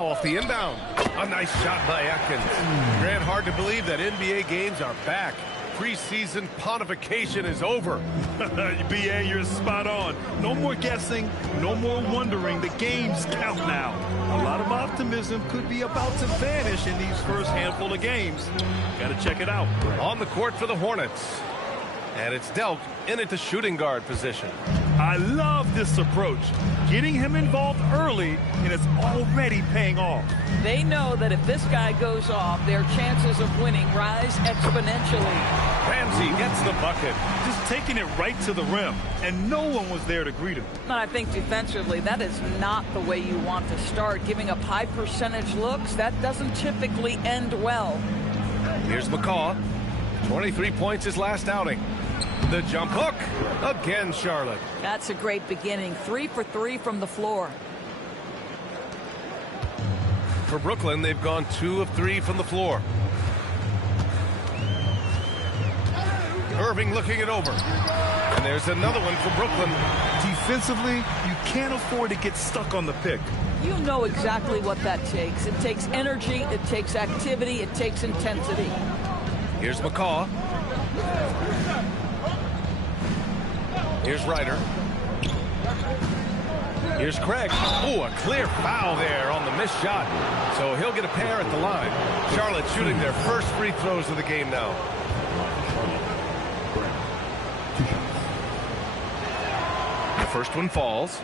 Off the inbound. A nice shot by Atkins. Grant, hard to believe that NBA games are back. Preseason pontification is over. BA, you're spot on. No more guessing, no more wondering. The games count now. A lot of optimism could be about to vanish in these first handful of games. Got to check it out. On the court for the Hornets. And it's Delk in at the shooting guard position. I love this approach. Getting him involved early, and it's already paying off. They know that if this guy goes off, their chances of winning rise exponentially. Ramsey gets the bucket. Just taking it right to the rim, and no one was there to greet him. And I think defensively, that is not the way you want to start. Giving up high percentage looks, that doesn't typically end well. Here's McCaw. 23 points his last outing. The jump hook. Again, Charlotte. That's a great beginning. 3 for 3 from the floor. For Brooklyn, they've gone 2 of 3 from the floor. Irving looking it over. And there's another one for Brooklyn. Defensively, you can't afford to get stuck on the pick. You know exactly what that takes. It takes energy, it takes activity, it takes intensity. Here's McCaw. Here's Ryder. Here's Craig. Oh, a clear foul there on the missed shot. So he'll get a pair at the line. Charlotte shooting their first free throws of the game now. The first one falls.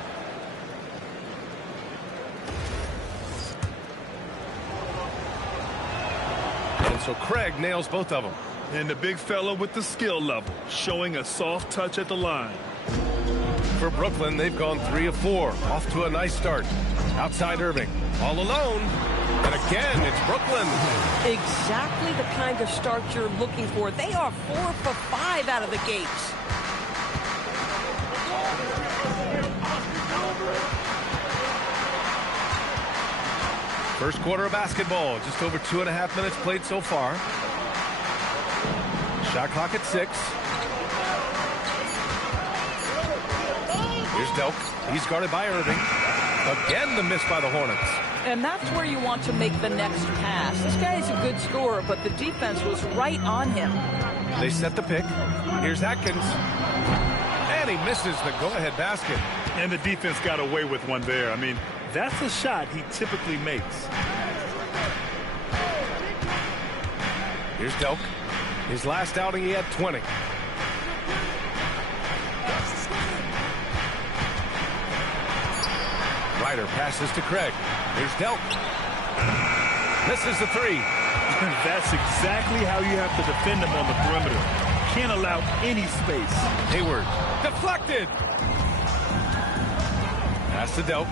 And so Craig nails both of them. And the big fella with the skill level, showing a soft touch at the line. For Brooklyn, they've gone 3 of 4. Off to a nice start. Outside Irving. All alone. And again, it's Brooklyn. Exactly the kind of start you're looking for. They are 4 for 5 out of the gates. First quarter of basketball. Just over 2.5 minutes played so far. Shot clock at 6. Here's Delk. He's guarded by Irving. Again, the miss by the Hornets. And that's where you want to make the next pass. This guy is a good scorer, but the defense was right on him. They set the pick. Here's Atkins. And he misses the go-ahead basket. And the defense got away with one there. I mean, that's a shot he typically makes. Here's Delk. His last outing, he had 20. Ryder passes to Craig. Here's Delk. Misses the 3. That's exactly how you have to defend him on the perimeter. Can't allow any space. Hayward. Deflected. Pass to Delk.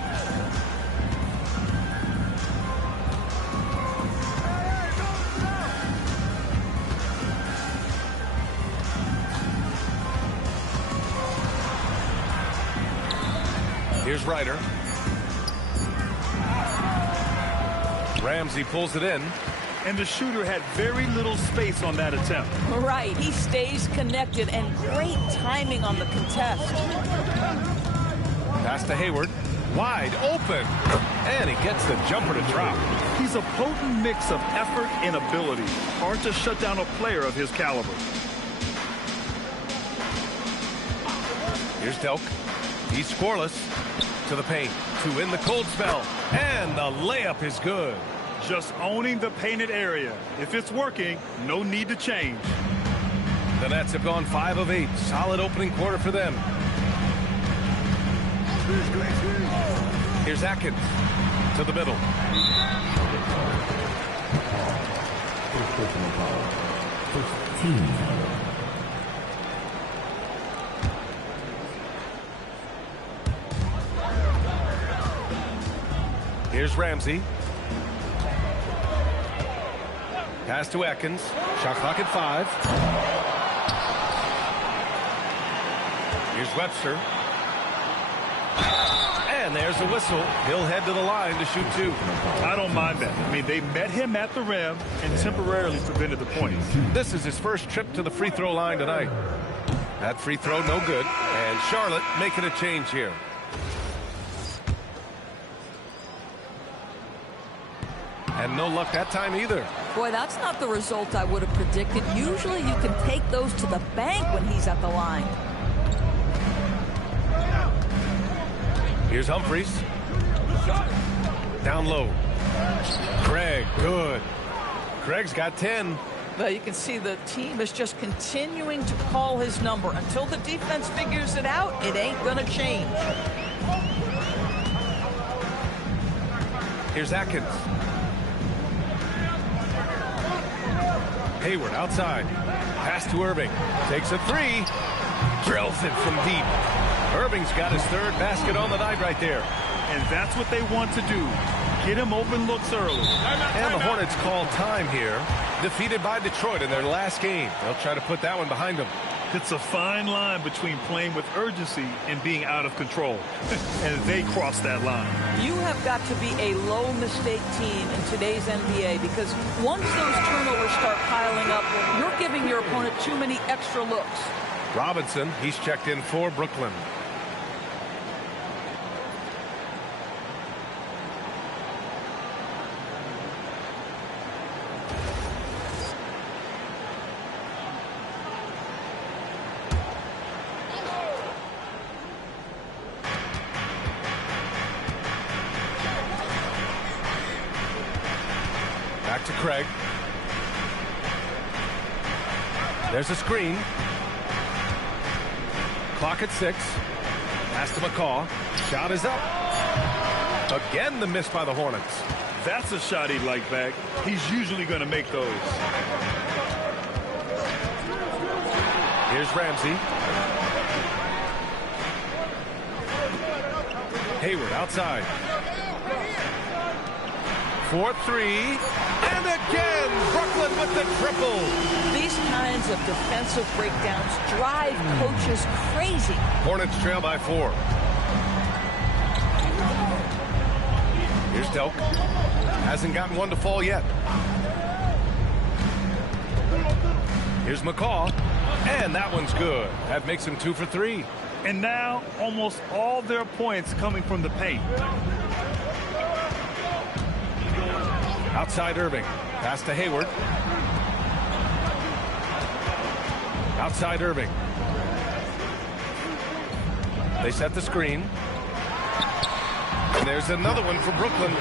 Here's Ryder. Ramsey pulls it in. And the shooter had very little space on that attempt. Right. He stays connected, and great timing on the contest. Pass to Hayward. Wide open. And he gets the jumper to drop. He's a potent mix of effort and ability. Hard to shut down a player of his caliber. Here's Delk. He's scoreless. To the paint. To in the cold spell. And the layup is good. Just owning the painted area. If it's working, no need to change. The Nets have gone 5 of 8. Solid opening quarter for them. Here's Atkins. To the middle. Here's Ramsey. Pass to Atkins. Shot clock at 5. Here's Webster. And there's the whistle. He'll head to the line to shoot 2. I don't mind that. I mean, they met him at the rim and temporarily prevented the points. This is his first trip to the free throw line tonight. That free throw no good. And Charlotte making a change here. And no luck that time either. Boy, that's not the result I would have predicted. Usually you can take those to the bank when he's at the line. Here's Humphries. Down low. Craig, good. Craig's got 10. Well, you can see the team is just continuing to call his number. Until the defense figures it out, it ain't going to change. Here's Atkins. Hayward outside. Pass to Irving. Takes a three. Drills it from deep. Irving's got his third basket on the night right there. And that's what they want to do. Get him open looks early. And the Hornets call time here. Defeated by Detroit in their last game. They'll try to put that one behind them. It's a fine line between playing with urgency and being out of control. And they cross that line. You have got to be a low mistake team in today's NBA because once those turnovers start piling up, you're giving your opponent too many extra looks. Robinson, he's checked in for Brooklyn. Back to Craig. There's a screen. Clock at 6. Pass to McCaw. Shot is up. Again, the miss by the Hornets. That's a shot he'd like back. He's usually going to make those. Here's Ramsey. Hayward outside. 4-3. And again, Brooklyn with the triple. These kinds of defensive breakdowns drive coaches crazy. Hornets trail by 4. Here's Delk. Hasn't gotten one to fall yet. Here's McCaw. And that one's good. That makes him 2 for 3. And now almost all their points coming from the paint. Outside Irving. Pass to Hayward. Outside Irving. They set the screen. And there's another one for Brooklyn.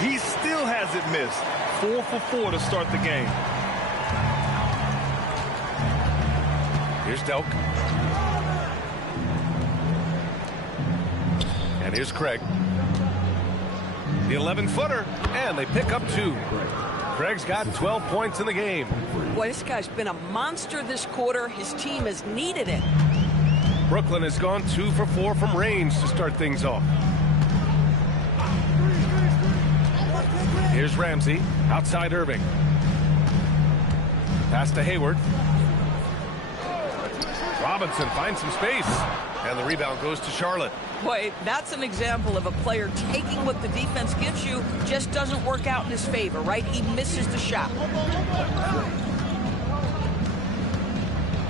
He still hasn't missed. 4 for 4 to start the game. Here's Delk. And here's Craig. The 11-footer. And they pick up 2. Craig's got 12 points in the game. Boy, this guy's been a monster this quarter. His team has needed it. Brooklyn has gone 2 for 4 from range to start things off. Here's Ramsey. Outside Irving. Pass to Hayward. Robinson finds some space. And the rebound goes to Charlotte. Boy, that's an example of a player taking what the defense gives you, just doesn't work out in his favor, right? He misses the shot.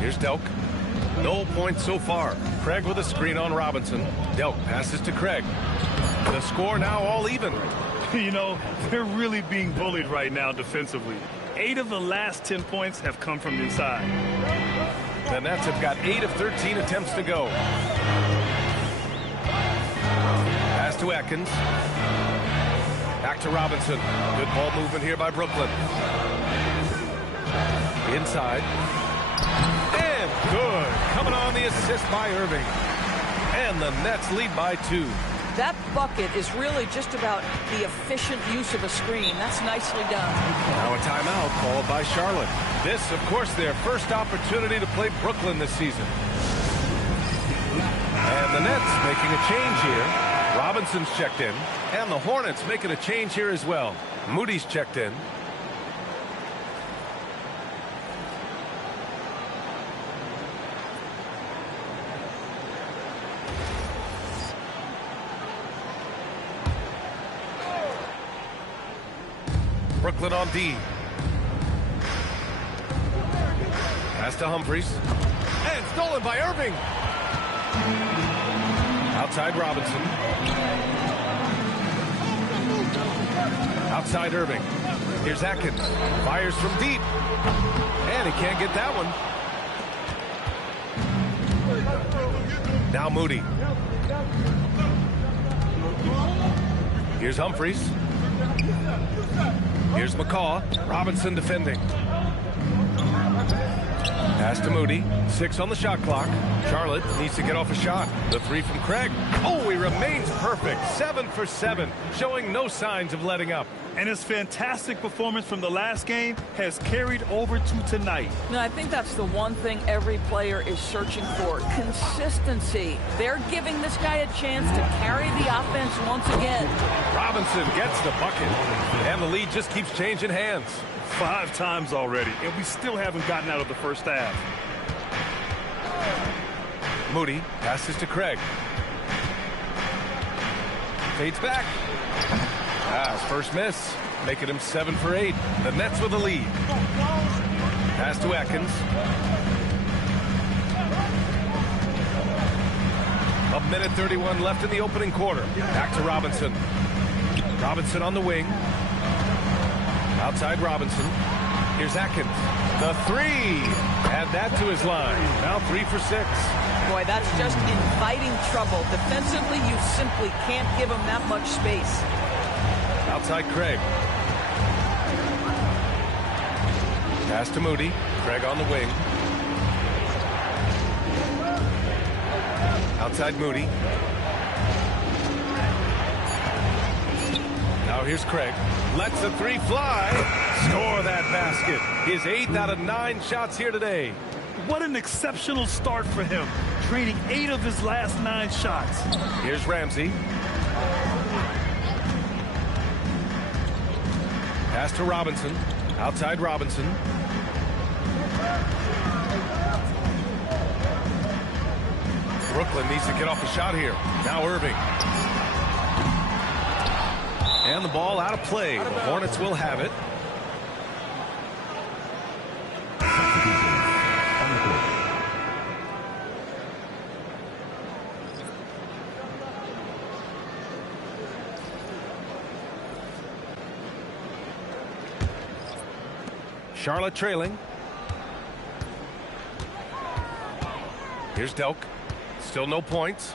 Here's Delk. No points so far. Craig with a screen on Robinson. Delk passes to Craig. The score now all even. You know, they're really being bullied right now defensively. 8 of the last 10 points have come from inside. The Nets have got 8 of 13 attempts to go. Pass to Atkins. Back to Robinson. Good ball movement here by Brooklyn. Inside. And good. Coming on the assist by Irving. And the Nets lead by 2. That bucket is really just about the efficient use of a screen. That's nicely done. Now a timeout called by Charlotte. This, of course, their first opportunity to play Brooklyn this season. And the Nets making a change here. Robinson's checked in. And the Hornets making a change here as well. Moody's checked in. Brooklyn on D. Pass to Humphries. And stolen by Irving. Outside Robinson. Outside Irving. Here's Atkins. Fires from deep. And he can't get that one. Now Moody. Here's Humphries. Here's McCaw. Robinson defending. Pass to Moody. 6 on the shot clock. Charlotte needs to get off a shot. The 3 from Craig. Oh, he remains perfect. 7 for 7, showing no signs of letting up. And his fantastic performance from the last game has carried over to tonight. Now, I think that's the one thing every player is searching for, consistency. They're giving this guy a chance to carry the offense once again. Robinson gets the bucket, and the lead just keeps changing hands. 5 times already, and we still haven't gotten out of the first half. Moody passes to Craig. Fades back. His first miss, making him 7 for 8. The Nets with the lead. Pass to Atkins. A minute 31 left in the opening quarter. Back to Robinson. Robinson on the wing. Outside Robinson. Here's Atkins. The 3. Add that to his line. Now 3 for 6. Boy, that's just inviting trouble. Defensively, you simply can't give him that much space. Outside Craig. Pass to Moody. Craig on the wing. Outside Moody. Now here's Craig. Lets the 3 fly. Score that basket. His 8th out of 9 shots here today. What an exceptional start for him. Training 8 of his last 9 shots. Here's Ramsey. Pass to Robinson. Outside Robinson. Brooklyn needs to get off a shot here. Now Irving. And the ball out of play. The Hornets will have it. Charlotte trailing. Here's Delk. Still no points.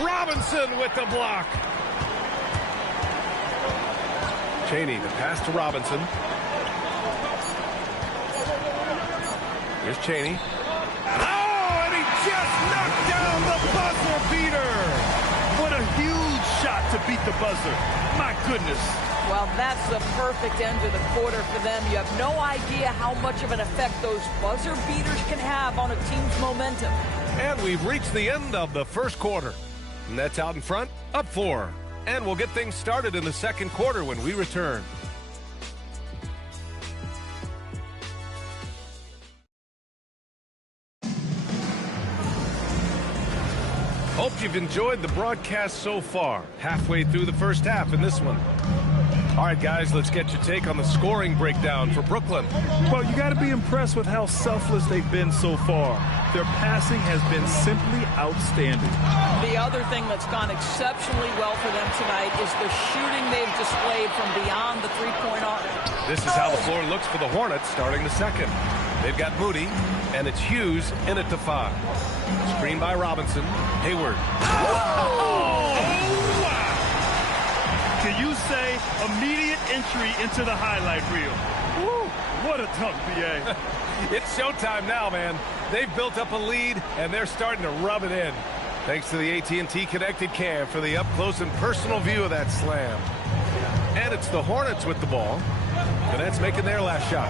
Robinson with the block. Chaney, the pass to Robinson. Here's Chaney. Oh, and he just knocked down the buzzer beater. What a huge shot to beat the buzzer. My goodness. Well, that's the perfect end to the quarter for them. You have no idea how much of an effect those buzzer beaters can have on a team's momentum. And we've reached the end of the first quarter. Nets out in front, up 4. And we'll get things started in the second quarter when we return. Hope you've enjoyed the broadcast so far. Halfway through the first half in this one. All right, guys, let's get your take on the scoring breakdown for Brooklyn. Well, you got to be impressed with how selfless they've been so far. Their passing has been simply outstanding. The other thing that's gone exceptionally well for them tonight is the shooting they've displayed from beyond the three-point arc. This is how the floor looks for the Hornets starting the second. They've got Moody, and it's Hughes in at the 5. Screen by Robinson. Hayward. Oh, wow. Can you say immediate entry into the highlight reel? Woo, what a dunk, B.A. It's showtime now, man. They've built up a lead, and they're starting to rub it in. Thanks to the AT&T Connected Cam for the up-close and personal view of that slam. And it's the Hornets with the ball. The Nets making their last shot.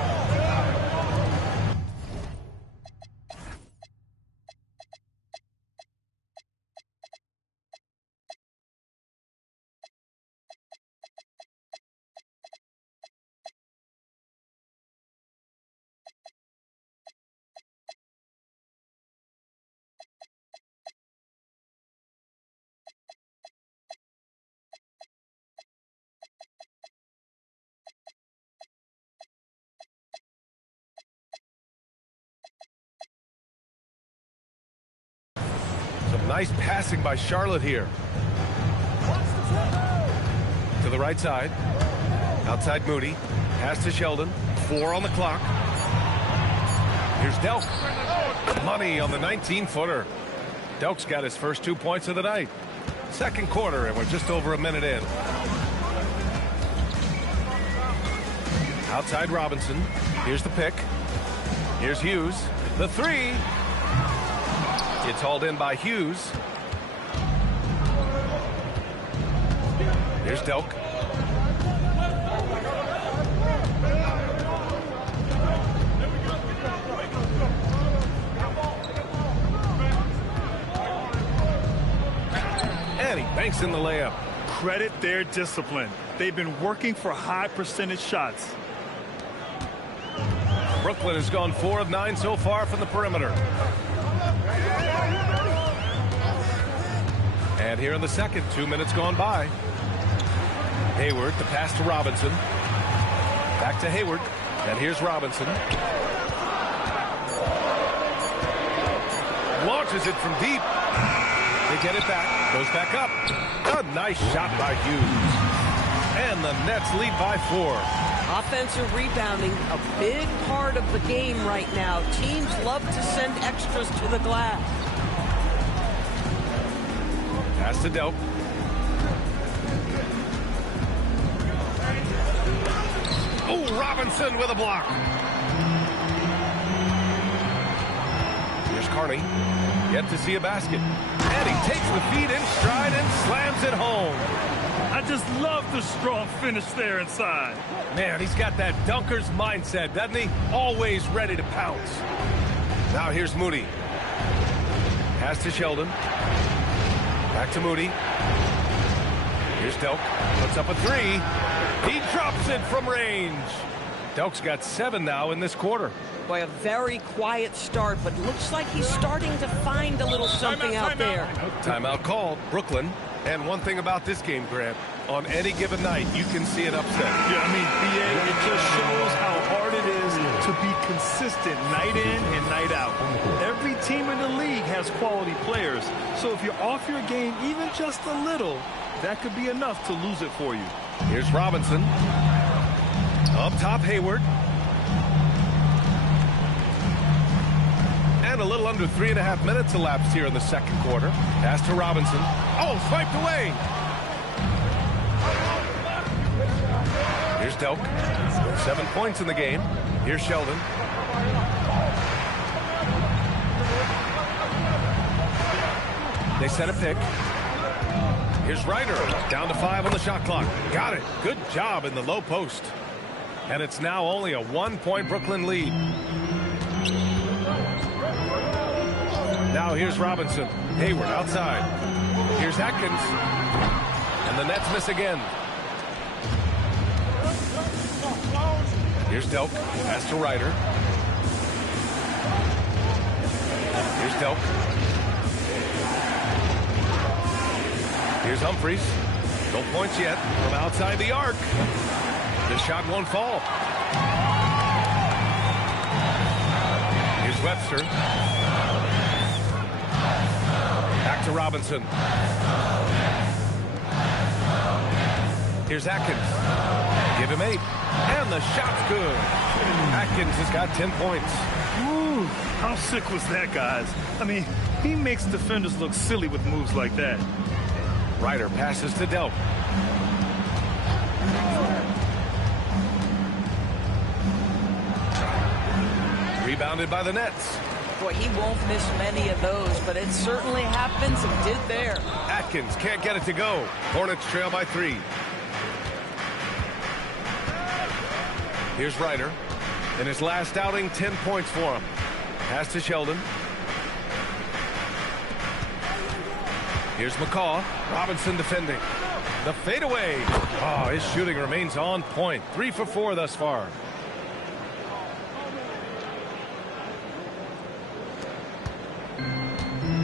Some nice passing by Charlotte here. To the right side. Outside Moody. Pass to Sheldon. 4 on the clock. Here's Delk. Money on the 19-footer. Delk's got his first 2 points of the night. Second quarter, and we're just over a minute in. Outside Robinson. Here's the pick. Here's Hughes. The three. It's hauled in by Hughes. Here's Delk. And he banks in the layup. Credit their discipline. They've been working for high percentage shots. Brooklyn has gone 4 of 9 so far from the perimeter. And here in the second, 2 minutes gone by. Hayward, the pass to Robinson. Back to Hayward. And here's Robinson. Launches it from deep. They get it back. Goes back up. A nice shot by Hughes. And the Nets lead by 4. Offensive rebounding, a big part of the game right now. Teams love to send extras to the glass. Pass to Delk. Oh, Robinson with a block. Here's Carney. Yet to see a basket. And he takes the feed in stride and slams it home. I just love the strong finish there inside. Man, he's got that dunker's mindset, doesn't he? Always ready to pounce. Now here's Moody. Pass to Sheldon. Back to Moody. Here's Delk. Puts up a three. He drops it from range. Delk's got 7 now in this quarter. Boy, a very quiet start, but looks like he's starting to find a little something out there. Timeout called. Brooklyn. And one thing about this game, Grant, on any given night, you can see it upset. Yeah, I mean, BA, it just shows how hard it is to be consistent night in and night out. Every team in the league has quality players. So if you're off your game even just a little, that could be enough to lose it for you. Here's Robinson. Up top, Hayward. And a little under 3.5 minutes elapsed here in the second quarter. Pass to Robinson. Oh, swiped away. Here's Delk. 7 points in the game. Here's Sheldon. They set a pick. Here's Ryder. Down to 5 on the shot clock. Got it. Good job in the low post. And it's now only a 1-point Brooklyn lead. Now here's Robinson. Hayward outside. Here's Atkins. And the Nets miss again. Here's Delk. Pass to Ryder. Here's Delk. Here's Humphries. No points yet from outside the arc. The shot won't fall. Here's Webster. Back to Robinson. Here's Atkins. Give him 8. And the shot's good. Atkins has got 10 points. Ooh, how sick was that, guys? I mean, he makes defenders look silly with moves like that. Ryder passes to Delk. Rebounded by the Nets. Boy, he won't miss many of those, but it certainly happens and did there. Atkins can't get it to go. Hornets trail by 3. Here's Ryder. In his last outing, 10 points for him. Pass to Sheldon. Here's McCaw. Robinson defending. The fadeaway. Oh, his shooting remains on point. 3 for 4 thus far.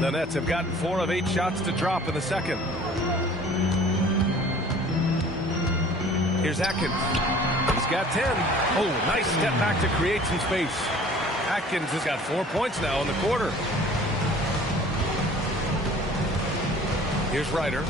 The Nets have gotten 4 of 8 shots to drop in the second. Here's Atkins. He's got 10. Oh, nice step back to create some space. Atkins has got 4 points now in the quarter. Here's Ryder.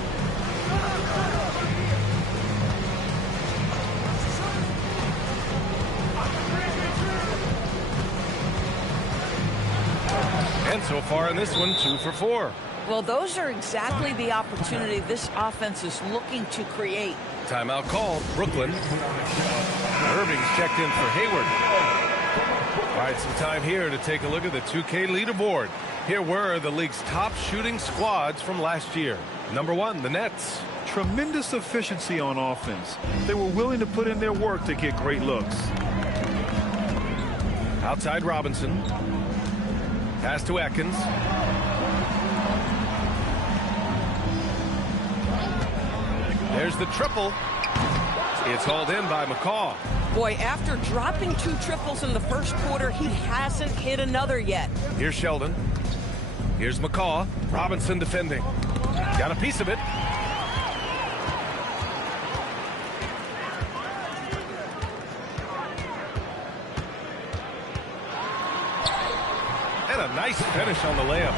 so far in this one, 2 for 4. Well, those are exactly the opportunity this offense is looking to create. Timeout called. Brooklyn. Irving's checked in for Hayward. All right, some time here to take a look at the 2K leaderboard. Here were the league's top shooting squads from last year. Number 1, the Nets. Tremendous efficiency on offense. They were willing to put in their work to get great looks. Outside Robinson. Pass to Atkins. There's the triple. It's hauled in by McCaw. Boy, after dropping 2 triples in the first quarter, he hasn't hit another yet. Here's Sheldon. Here's McCaw. Robinson defending. Got a piece of it. And a nice finish on the layup.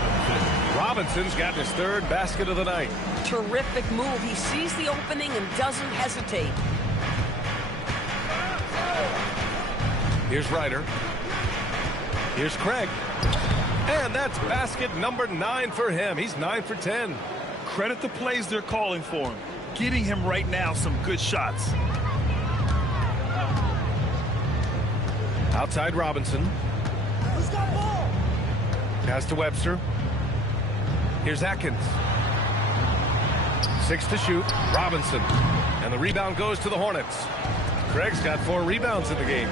Robinson's gotten his 3rd basket of the night. Terrific move. He sees the opening and doesn't hesitate. Here's Ryder. Here's Craig. And that's basket number 9 for him. He's 9 for 10. Credit the plays they're calling for him. Getting him right now some good shots. Outside Robinson. Pass to Webster. Here's Atkins. 6 to shoot. Robinson. And the rebound goes to the Hornets. Craig's got 4 rebounds in the game.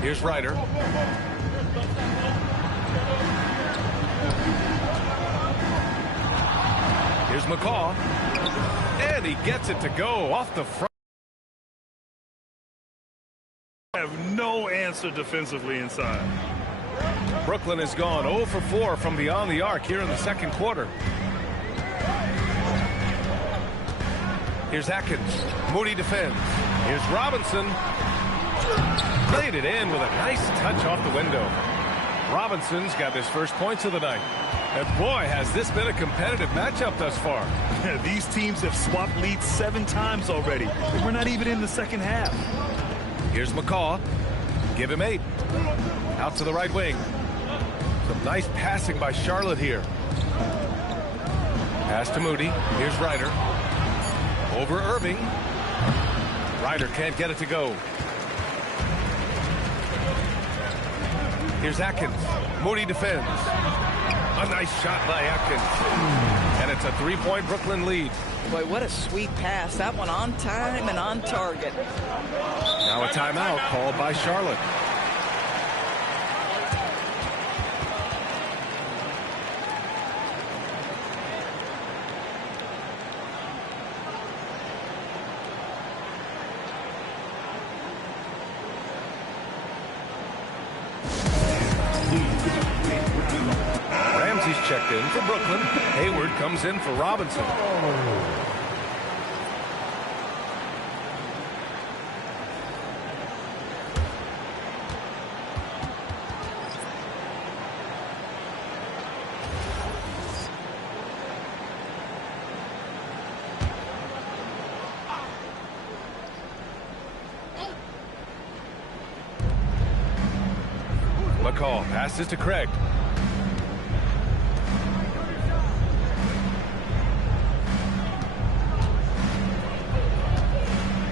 Here's Ryder. Here's McCaw. And he gets it to go off the front. Have no answer defensively inside. Brooklyn has gone 0 for 4 from beyond the arc here in the second quarter. Here's Atkins. Moody defends. Here's Robinson. Played it in with a nice touch off the window. Robinson's got his first points of the night. And boy, has this been a competitive matchup thus far. These teams have swapped leads 7 times already. We're not even in the second half. Here's McCaw. Give him 8. Out to the right wing. Some nice passing by Charlotte here. Pass to Moody. Here's Ryder. Over Irving. Ryder can't get it to go. Here's Atkins. Moody defends. A nice shot by Atkins. And it's a 3-point Brooklyn lead. Boy, what a sweet pass. That one on time and on target. Now a timeout called by Charlotte. Ramsey's checked in for Brooklyn. Hayward comes in for Robinson. McCaw passes to Craig.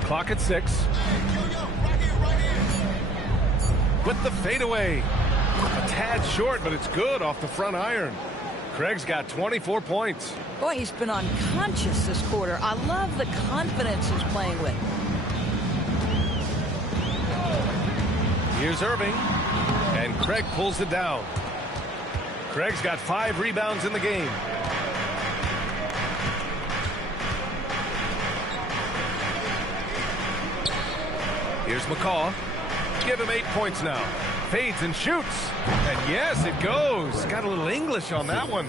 Clock at 6. With the fadeaway. A tad short, but it's good off the front iron. Craig's got 24 points. Boy, he's been unconscious this quarter. I love the confidence he's playing with. Here's Irving. And Craig pulls it down. Craig's got 5 rebounds in the game. Here's McCaw. Give him 8 points now. Fades and shoots. And yes, it goes. Got a little English on that one.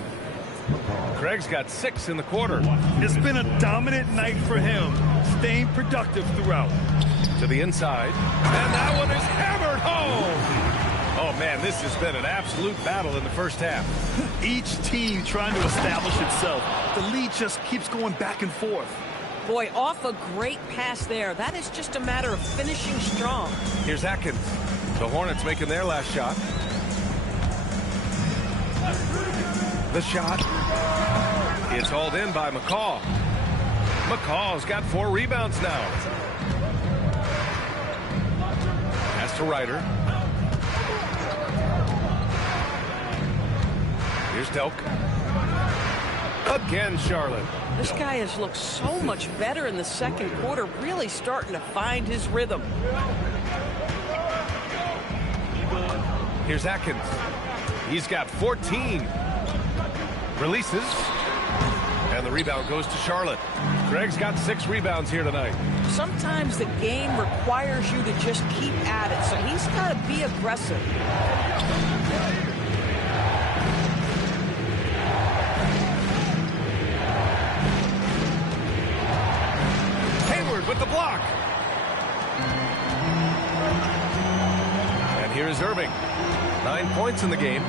Craig's got 6 in the quarter. It's been a dominant night for him, staying productive throughout. To the inside. And that one is hammered home. Oh, man, this has been an absolute battle in the first half. Each team trying to establish itself. The lead just keeps going back and forth. Boy, off a great pass there. That is just a matter of finishing strong. Here's Atkins. The Hornets making their last shot. The shot. It's hauled in by McCaw. McCaw's got 4 rebounds now. Pass to Ryder. Here's Delk. Again, Charlotte. This guy has looked so much better in the second quarter, really starting to find his rhythm. Here's Atkins. He's got 14. Releases. And the rebound goes to Charlotte. Greg's got 6 rebounds here tonight. Sometimes the game requires you to just keep at it, so he's got to be aggressive. Hayward with the block. And here is Irving. 9 points in the game.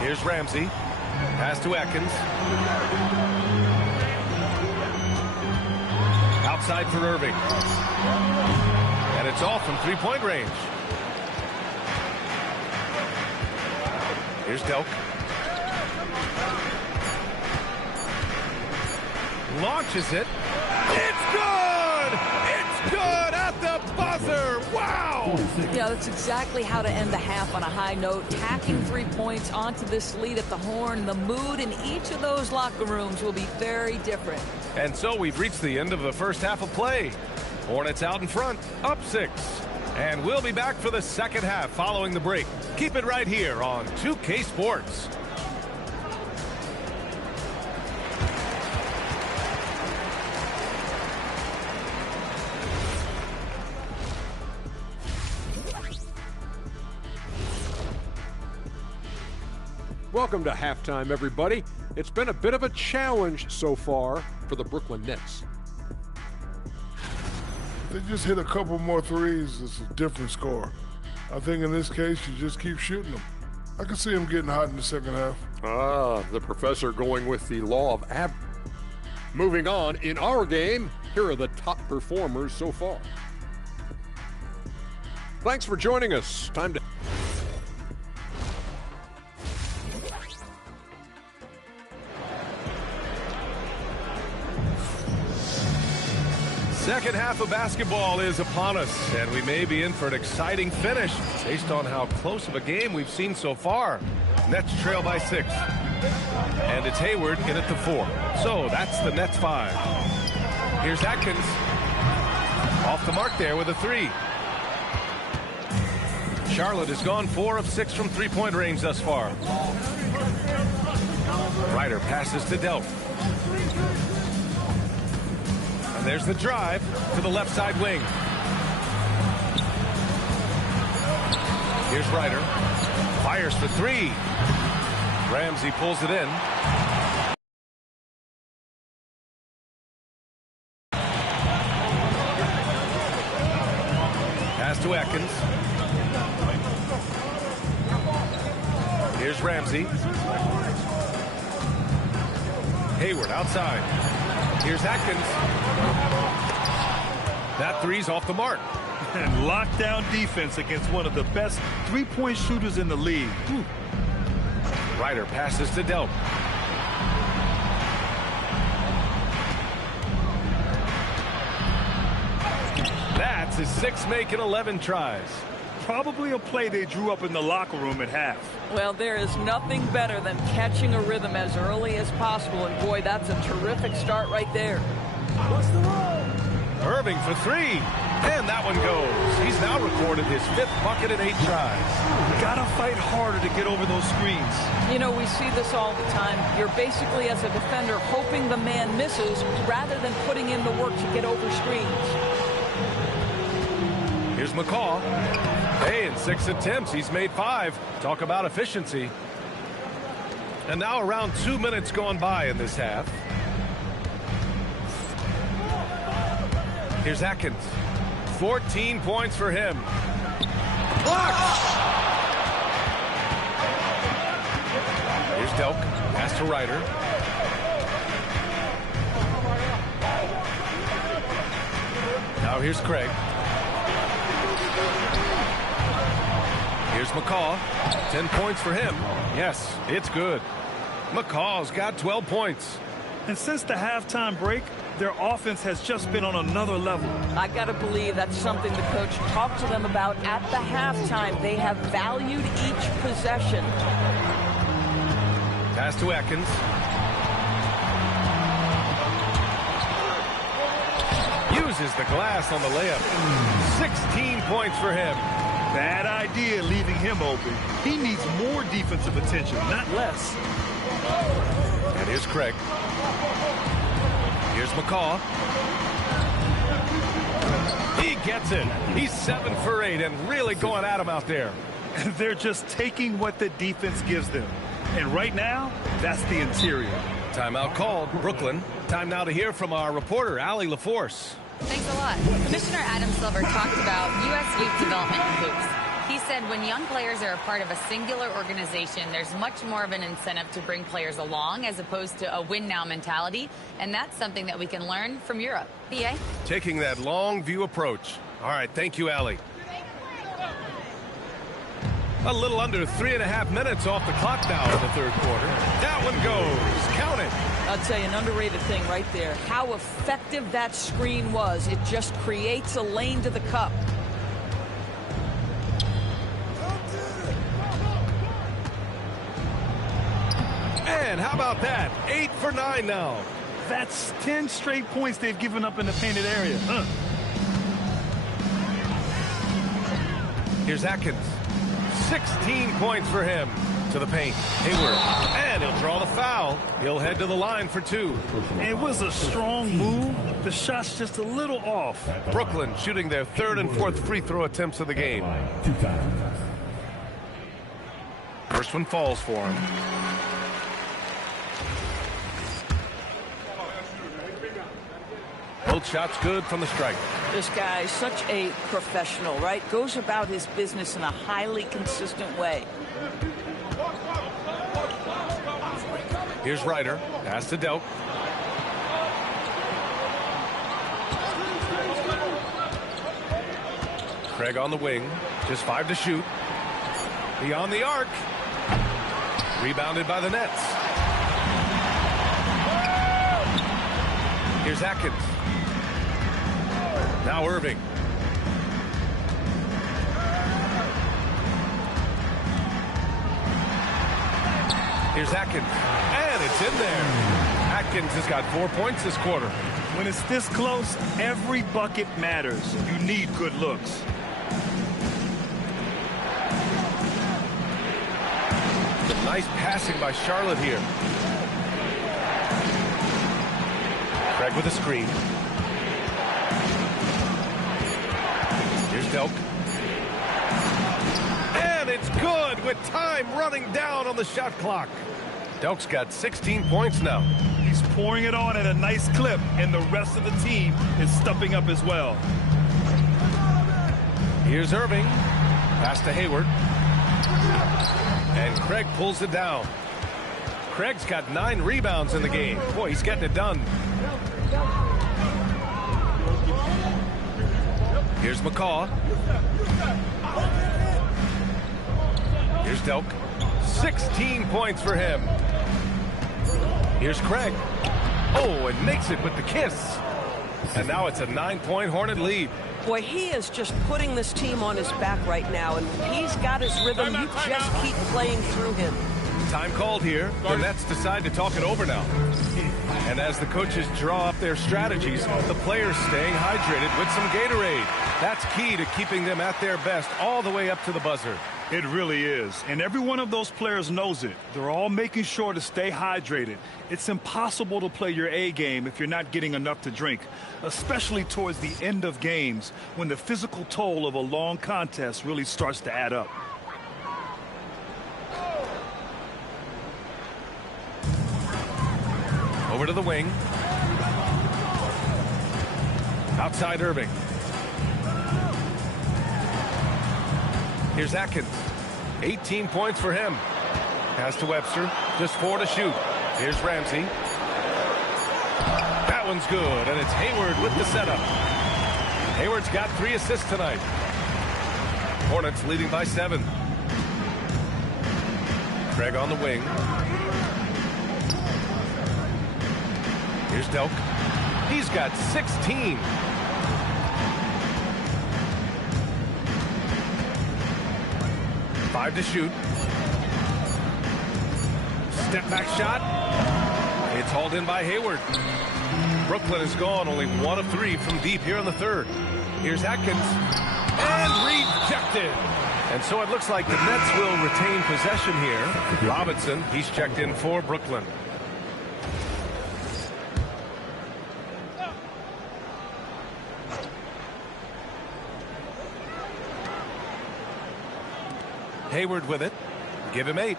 Here's Ramsey. Pass to Atkins. Outside for Irving. And it's off from 3-point range. Here's Delk. Launches it. It's good! It's good at the buzzer! Wow! Yeah, that's exactly how to end the half on a high note. Tacking 3 points onto this lead at the Horn. The mood in each of those locker rooms will be very different. And so we've reached the end of the first half of play. Hornets out in front, up 6. And we'll be back for the second half following the break. Keep it right here on 2K Sports. Welcome to halftime, everybody. It's been a bit of a challenge so far for the Brooklyn Nets. They just hit a couple more threes. It's a different score. I think in this case, you just keep shooting them. I can see them getting hot in the second half. The professor going with the law of Moving on, in our game, here are the top performers so far. Thanks for joining us. Time to... Second half of basketball is upon us, and we may be in for an exciting finish based on how close of a game we've seen so far. Nets trail by 6. And it's Hayward in at the 4. So that's the Nets 5. Here's Atkins. Off the mark there with a 3. Charlotte has gone 4 of 6 from 3-point range thus far. Ryder passes to Delk. And there's the drive to the left side wing. Here's Ryder. Fires for 3. Ramsey pulls it in. Pass to Atkins. Here's Ramsey. Hayward outside. Here's Atkins. That three's off the mark. And lockdown defense against one of the best three-point shooters in the league. Ryder passes to Delk. That's his 6th make in 11 tries. Probably a play they drew up in the locker room at half. Well, there is nothing better than catching a rhythm as early as possible, and boy, that's a terrific start right there. Irving for 3, and that one goes. He's now recorded his 5th bucket in 8 tries. Gotta fight harder to get over those screens. You know, we see this all the time. You're basically, as a defender, hoping the man misses rather than putting in the work to get over screens. Here's McCaw. Hey, in 6 attempts, he's made 5. Talk about efficiency. And now around 2 minutes gone by in this half. Here's Atkins. 14 points for him. Blocked! Here's Delk. Pass to Ryder. Now here's Craig. Here's McCaw. 10 points for him. Yes, it's good. McCaw's got 12 points. And since the halftime break, their offense has just been on another level. I got to believe that's something the coach talked to them about at the halftime. They have valued each possession. Pass to Atkins. Uses the glass on the layup. 16 points for him. Bad idea leaving him open. He needs more defensive attention, not less. And here's Craig. Here's McCaw. He gets it. He's 7 for 8 and really going at him out there. They're just taking what the defense gives them. And right now, that's the interior. Timeout called. Brooklyn. Time now to hear from our reporter, Allie LaForce. Thanks a lot. Commissioner Adam Silver talked about U.S. youth development in hoops. He said when young players are a part of a singular organization, there's much more of an incentive to bring players along as opposed to a win-now mentality. And that's something that we can learn from Europe. BA? Taking that long view approach. All right, thank you, Allie. A little under 3.5 minutes off the clock now in the third quarter. That one goes. Count it. I'll tell you, an underrated thing right there. How effective that screen was. It just creates a lane to the cup. And how about that? 8 for 9 now. That's 10 straight points they've given up in the painted area. Here's Atkins. 16 points for him. To the paint. Hayward. And he'll draw the foul. He'll head to the line for 2. It was a strong move. The shot's just a little off. Brooklyn shooting their 3rd and 4th free throw attempts of the game. First one falls for him. Both shots good from the striker. This guy's such a professional, right? Goes about his business in a highly consistent way. Here's Ryder. Pass to Delk. Craig on the wing. Just 5 to shoot. Beyond the arc. Rebounded by the Nets. Here's Atkins. Now Irving. Here's Atkins. And it's in there. Atkins has got 4 points this quarter. When it's this close, every bucket matters. You need good looks. Some nice passing by Charlotte here. Craig with a screen. Here's Delk. And it's good with time running down on the shot clock. Delk's got 16 points now. He's pouring it on at a nice clip, and the rest of the team is stepping up as well. Here's Irving. Pass to Hayward. And Craig pulls it down. Craig's got 9 rebounds in the game. Boy, he's getting it done. Here's McCaw. Here's Delk. 16 points for him. Here's Craig. Oh, and makes it with the kiss. And now it's a 9-point Hornet lead. Boy, he is just putting this team on his back right now, and he's got his rhythm. You just keep playing through him. Time called here. The Nets decide to talk it over now. And as the coaches draw up their strategies, the players staying hydrated with some Gatorade. That's key to keeping them at their best all the way up to the buzzer. It really is. And every one of those players knows it. They're all making sure to stay hydrated. It's impossible to play your A game if you're not getting enough to drink, especially towards the end of games when the physical toll of a long contest really starts to add up. Over to the wing. Outside Irving. Here's Atkins. 18 points for him. Pass to Webster. Just 4 to shoot. Here's Ramsey. That one's good, and it's Hayward with the setup. Hayward's got 3 assists tonight. Hornets leading by 7. Craig on the wing. Here's Delk. He's got 16. Five to shoot. Step back shot. It's hauled in by Hayward. Brooklyn is gone, only 1 of 3 from deep here in the third. Here's Atkins. And rejected. And so it looks like the Nets will retain possession here. Robinson, he's checked in for Brooklyn. Hayward with it. Give him 8.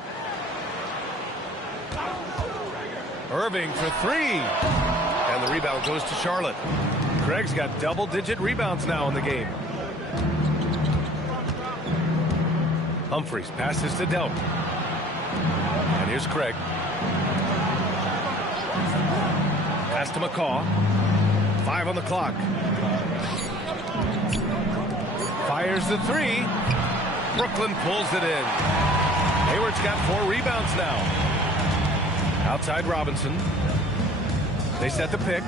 Irving for 3. And the rebound goes to Charlotte. Craig's got double-digit rebounds now in the game. Humphries passes to Delk. And here's Craig. Pass to McCaw. 5 on the clock. Fires the 3. Brooklyn pulls it in. Hayward's got 4 rebounds now. Outside Robinson. They set the pick.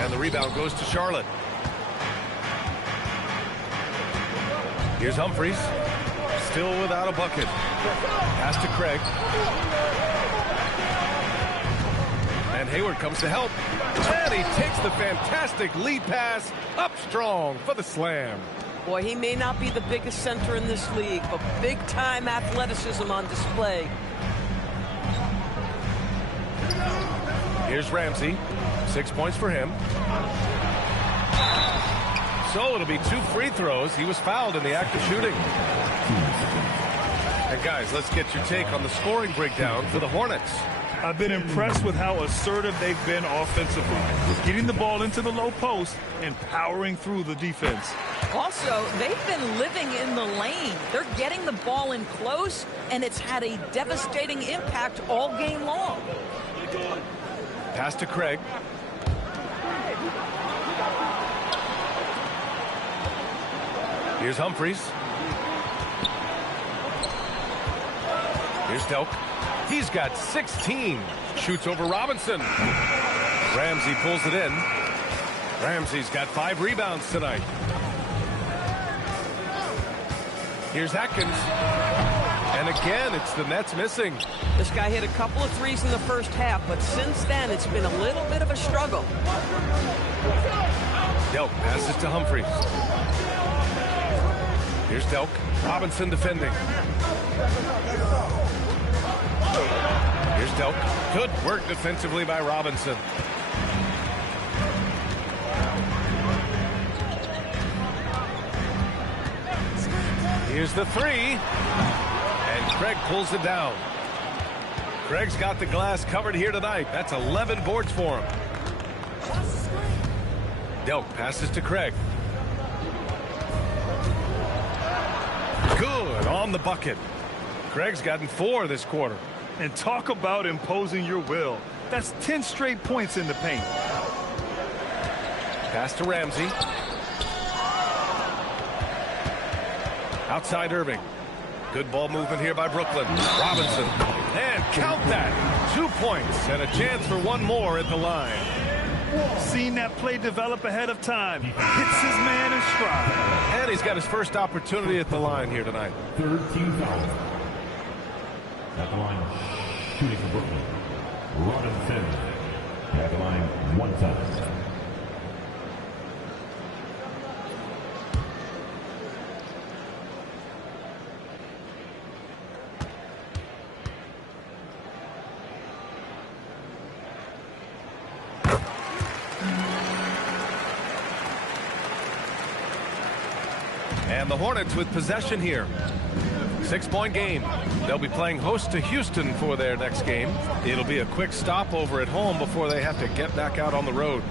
And the rebound goes to Charlotte. Here's Humphries. Still without a bucket. Pass to Craig. And Hayward comes to help. And he takes the fantastic lead pass up strong for the slam. Boy, he may not be the biggest center in this league, but big-time athleticism on display. Here's Ramsey. 6 points for him. So it'll be 2 free throws. He was fouled in the act of shooting. And guys, let's get your take on the scoring breakdown for the Hornets. I've been impressed with how assertive they've been offensively, getting the ball into the low post and powering through the defense. Also, they've been living in the lane. They're getting the ball in close, and it's had a devastating impact all game long. Pass to Craig. Here's Humphries. Here's Delk. He's got 16. Shoots over Robinson. Ramsey pulls it in. Ramsey's got 5 rebounds tonight. Here's Atkins. And again, it's the Nets missing. This guy hit a couple of threes in the first half, but since then, it's been a little bit of a struggle. Delk passes to Humphries. Here's Delk. Robinson defending. Here's Delk. Good work defensively by Robinson. Here's the 3. And Craig pulls it down. Craig's got the glass covered here tonight. That's 11 boards for him. Delk passes to Craig. Good on the bucket. Craig's gotten 4 this quarter. And talk about imposing your will. That's 10 straight points in the paint. Pass to Ramsey. Outside Irving. Good ball movement here by Brooklyn. Robinson. And count that. 2 points and a chance for 1 more at the line. Seen that play develop ahead of time. Hits his man in stride. And he's got his first opportunity at the line here tonight. Third team foul. At the line, shooting for Brooklyn. Robinson. At the line, 1 time. And the Hornets with possession here. 6-point game. They'll be playing host to Houston for their next game. It'll be a quick stopover at home before they have to get back out on the road.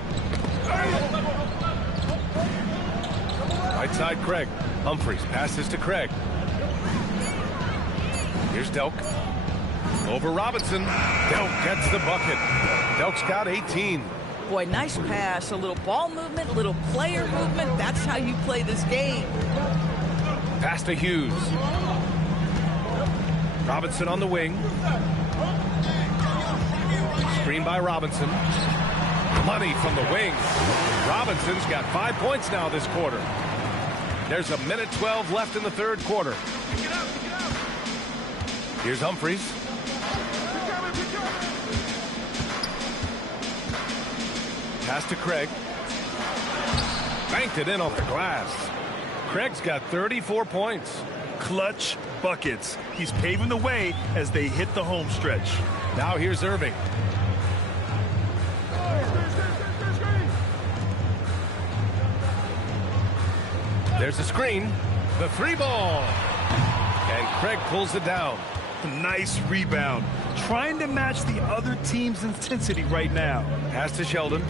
Right side, Craig. Humphries passes to Craig. Here's Delk. Over Robinson. Delk gets the bucket. Delk's got 18. Boy, nice pass, a little ball movement, a little player movement. That's how you play this game. Pass to Hughes. Robinson on the wing. Screen by Robinson. Money from the wing. Robinson's got 5 points now this quarter. There's a minute 12 left in the third quarter. Here's Humphries. Pass to Craig. Banked it in off the glass. Craig's got 34 points. Clutch buckets. He's paving the way as they hit the home stretch. Now here's Irving. There's a screen. The three ball. And Craig pulls it down. Nice rebound. Trying to match the other team's intensity right now. Pass to Sheldon.